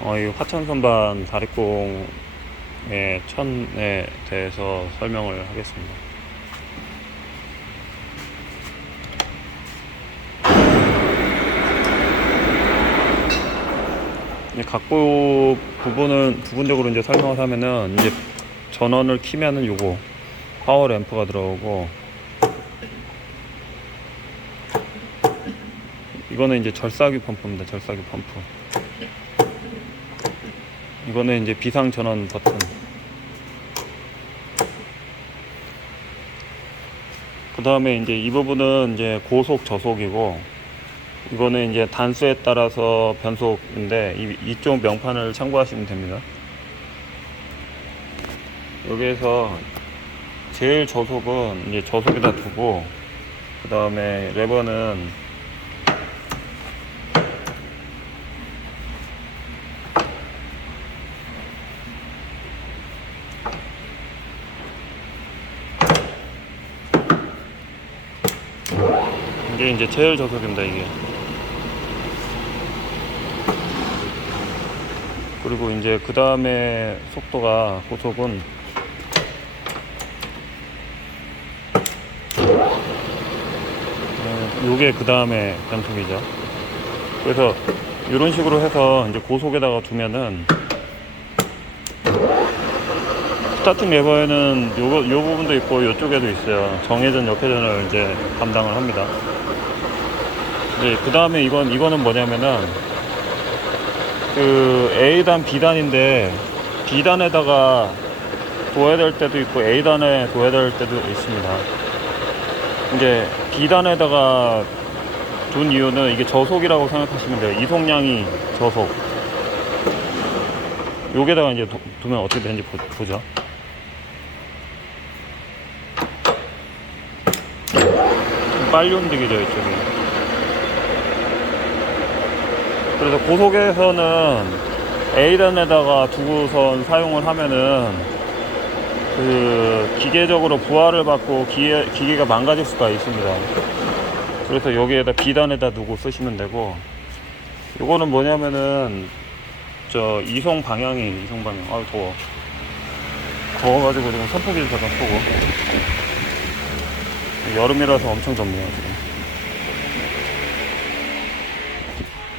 이 화천선반 다립공의 천에 대해서 설명을 하겠습니다. 각부 부분적으로 이제 설명을 하면은, 이제 전원을 키면은 요거 파워 램프가 들어오고, 이거는 이제 절사기 펌프입니다. 절사기 펌프. 이거는 이제 비상 전원 버튼. 그 다음에 이제 이 부분은 이제 고속 저속이고, 이거는 이제 단수에 따라서 변속인데, 이쪽 명판을 참고하시면 됩니다. 여기에서 제일 저속은 이제 저속에다 두고, 그 다음에 레버는 이게 이제 제일 저속입니다, 이게. 그리고 이제 그 다음에 속도가, 고속은 요게 그 다음에 변속이죠. 그래서 이런 식으로 해서 이제 고속에다가 두면은, 스타팅 레버에는 요 부분도 있고 요쪽에도 있어요. 정회전, 역회전을 이제 담당을 합니다. 이제 그 다음에 이거는 뭐냐면은, 그 A단, B단인데, B단에다가 둬야 될 때도 있고 A단에 둬야 될 때도 있습니다. 이제 B단에다가 둔 이유는 이게 저속이라고 생각하시면 돼요. 이송량이 저속. 여기다가 이제 두면 어떻게 되는지 보죠. 빨리 움직이죠, 이쪽이. 그래서 고속에서는 A단에다가 두고선 사용을 하면은, 그 기계적으로 부하를 받고 기계가 망가질 수가 있습니다. 그래서 여기에다 B단에다 두고 쓰시면 되고, 요거는 뭐냐면은 이송 방향. 아유, 더워가지고 지금 선풍기를 잠깐 끄고. 여름이라서 엄청 덥네요, 지금.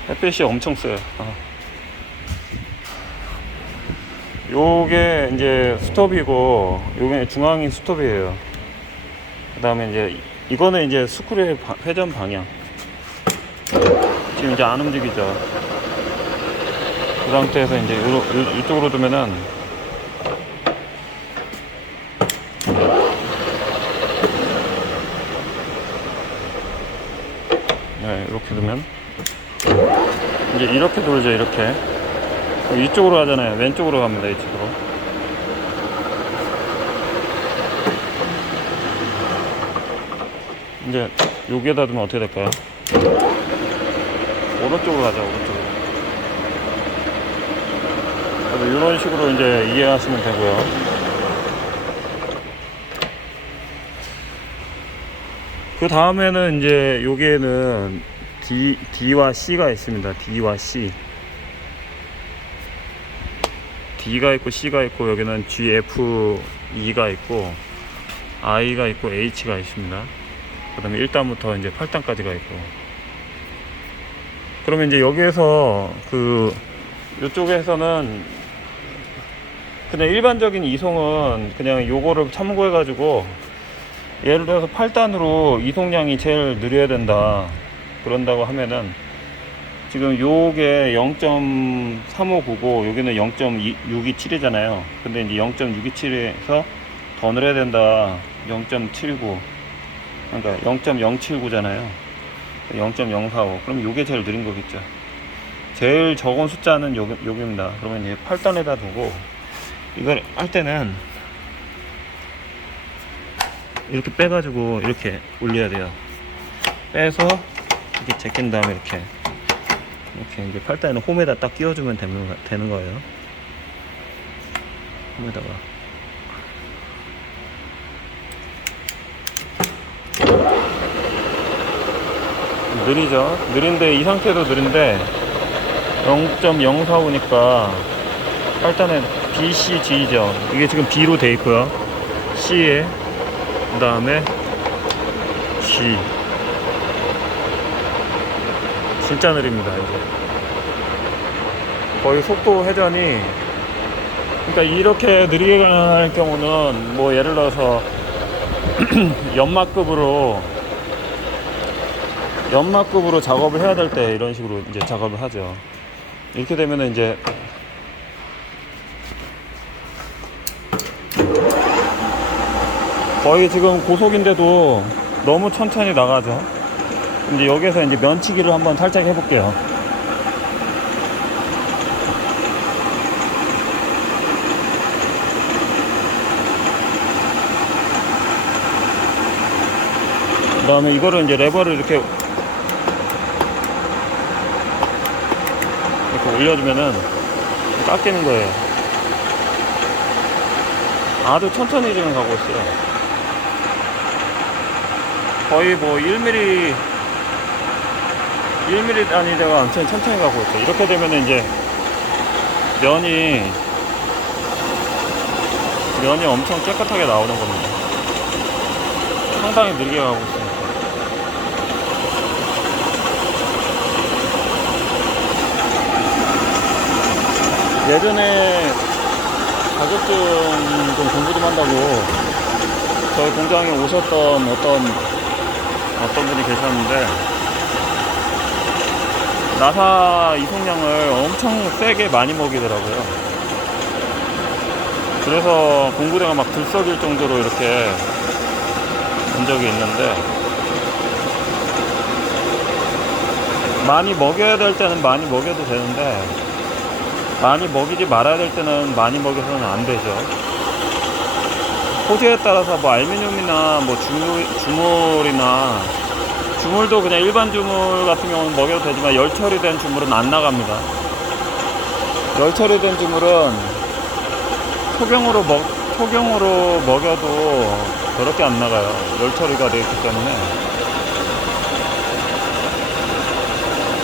햇빛이 엄청 세요. 요게 이제 스톱이고, 요게 중앙이 스톱이에요. 그 다음에 이제 이거는 이제 스크류의 회전 방향. 지금 이제 안 움직이죠. 그 상태에서 이제 이쪽으로 두면은, 네, 이렇게 두면 이제 이렇게 돌죠. 이렇게 이쪽으로 가잖아요. 왼쪽으로 갑니다. 이쪽으로. 이제 여기에다 두면 어떻게 될까요? 오른쪽으로 가죠. 오른쪽으로. 그래서 이런 식으로 이제 이해하시면 되고요. 그 다음에는 이제 여기에는 D와 C가 있습니다. D와 C. D가 있고 C가 있고, 여기는 G, F, E가 있고, I가 있고, H가 있습니다. 그 다음에 1단부터 이제 8단까지가 있고. 그러면 이제 여기에서 이쪽에서는 그냥 일반적인 이송은 그냥 요거를 참고해가지고, 예를 들어서 8단으로 이송량이 제일 느려야 된다, 그런다고 하면은, 지금 요게 0.3599, 여기는 0.627이잖아요. 근데 이제 0.627에서 더 늘어야 된다, 0.79. 그러니까 0.079잖아요. 0.045. 그럼 요게 제일 느린 거겠죠. 제일 적은 숫자는 여기입니다. 그러면 이제 8단에다 두고, 이걸 할 때는 이렇게 빼가지고 이렇게 올려야 돼요. 빼서 이렇게 제낀 다음에 이렇게 이제 8단에는 홈에다 딱 끼워주면 되는 거예요. 홈에다가. 느리죠? 느린데, 이 상태도 느린데, 0.045니까 일단은 BCG죠. 이게 지금 B로 돼 있고요. C에 그 다음에 G. 진짜 느립니다. 이제 거의 속도 회전이, 그러니까 이렇게 느리게 가는 경우는 뭐 예를 들어서 연마급으로 작업을 해야 될 때 이런 식으로 이제 작업을 하죠. 이렇게 되면은 이제 거의 지금 고속인데도 너무 천천히 나가죠. 이제 여기서 이제 면치기를 한번 살짝 해볼게요. 그 다음에 이거를 이제 레버를 이렇게 올려주면은 깎이는 거예요. 아주 천천히 지금 가고 있어요. 거의 뭐 1mm 단위대가 엄청 천천히 가고 있어요. 이렇게 되면 이제 면이 엄청 깨끗하게 나오는 겁니다. 상당히 느리게 가고 있습니다. 예전에 자격증 좀 공부 좀 한다고 저희 공장에 오셨던 어떤 분이 계셨는데, 나사 이송량을 엄청 세게 많이 먹이더라고요. 그래서 공구대가 막 들썩일 정도로 이렇게 온 적이 있는데, 많이 먹여야 될 때는 많이 먹여도 되는데 많이 먹이지 말아야 될 때는 많이 먹여서는 안 되죠. 소재에 따라서 뭐 알루미늄이나 뭐 주물도 그냥 일반 주물 같은 경우는 먹여도 되지만 열 처리된 주물은 안 나갑니다. 열 처리된 주물은 소경으로 먹여도 저렇게 안 나가요. 열 처리가 되어 있기 때문에.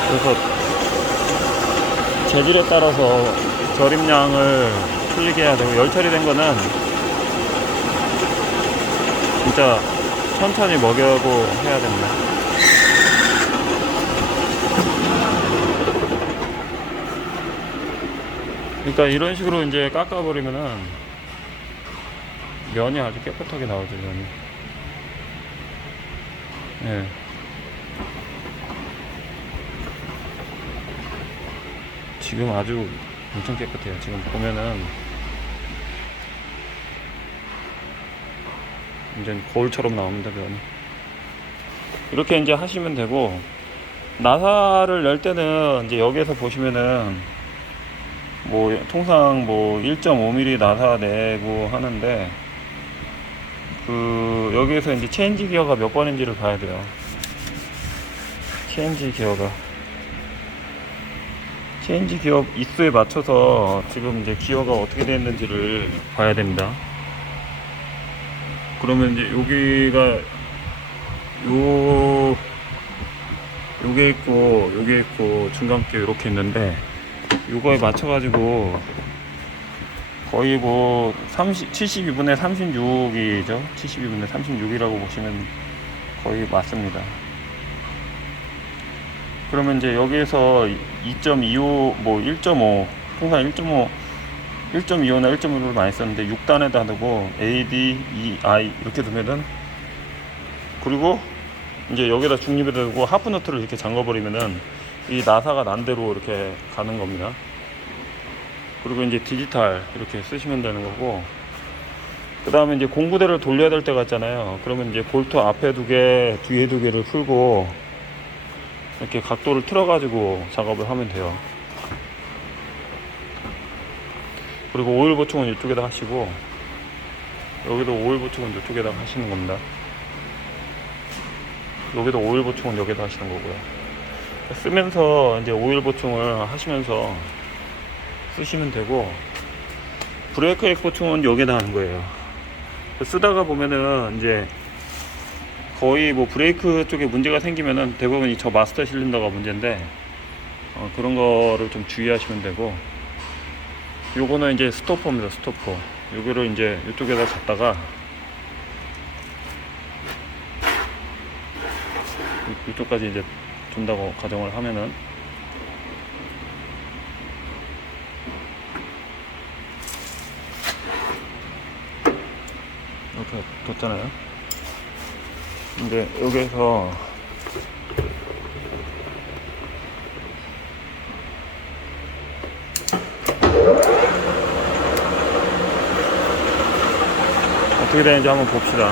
그래서 재질에 따라서 절임량을 틀리게 해야 되고, 열 처리된 거는 진짜 천천히 먹여고 해야 됩니다. 그러니까 이런 식으로 이제 깎아버리면은 면이 아주 깨끗하게 나오죠, 면이. 예. 지금 아주 엄청 깨끗해요. 지금 보면은 이제 거울처럼 나옵니다, 면이. 이렇게 이제 하시면 되고, 나사를 낼 때는 이제 여기에서 보시면은 뭐 통상 뭐 1.5mm 나사 내고 하는데, 여기에서 이제 체인지 기어가 몇 번인지를 봐야 돼요. 체인지 기어 입수에 맞춰서 지금 이제 기어가 어떻게 됐는지를 봐야 됩니다. 그러면 이제 여기가 요게 있고 중간 기어 이렇게 있는데, 요거에 맞춰가지고 거의 뭐 72분의 36이죠. 72분의 36이라고 보시면 거의 맞습니다. 그러면 이제 여기에서 2.25, 뭐 1.5, 통상 1.5, 1.25나 1.5를 많이 썼는데 6단에다 두고 A, D, E, I 이렇게 두면은, 그리고 이제 여기다 중립에다 두고 하프너트를 이렇게 잠궈버리면은 이 나사가 난대로 이렇게 가는 겁니다. 그리고 이제 디지털 이렇게 쓰시면 되는 거고, 그 다음에 이제 공구대를 돌려야 될 때가 있잖아요. 그러면 이제 볼트 앞에 2개, 뒤에 2개를 풀고 이렇게 각도를 틀어가지고 작업을 하면 돼요. 그리고 오일 보충은 이쪽에다 하시고, 여기도 오일 보충은 이쪽에다 하시는 겁니다. 여기도 오일 보충은 여기다 하시는 거고요. 쓰면서 이제 오일 보충을 하시면서 쓰시면 되고, 브레이크 액 보충은 여기다 하는 거예요. 쓰다가 보면은 이제 거의 뭐 브레이크 쪽에 문제가 생기면은 대부분 저 마스터 실린더가 문제인데, 그런 거를 좀 주의하시면 되고, 요거는 이제 스토퍼입니다. 스토퍼. 요거를 이제 이쪽에다 갖다가 이쪽까지 이제 준다고 가정을 하면은, 이렇게 뒀잖아요. 근데 여기에서 어떻게 되는지 한번 봅시다.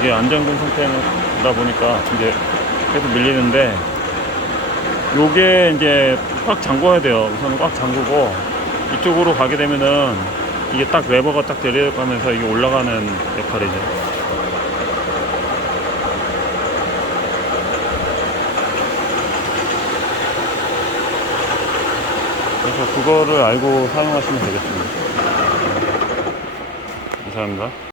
이게 안 잠근 상태다 보니까 이제 계속 밀리는데, 요게 이제 꽉 잠궈야 돼요. 우선은 꽉 잠그고, 이쪽으로 가게 되면은 이게 딱 레버가 딱 내려가면서 이게 올라가는 역할이죠. 그래서 그거를 알고 사용하시면 되겠습니다. 감사합니다.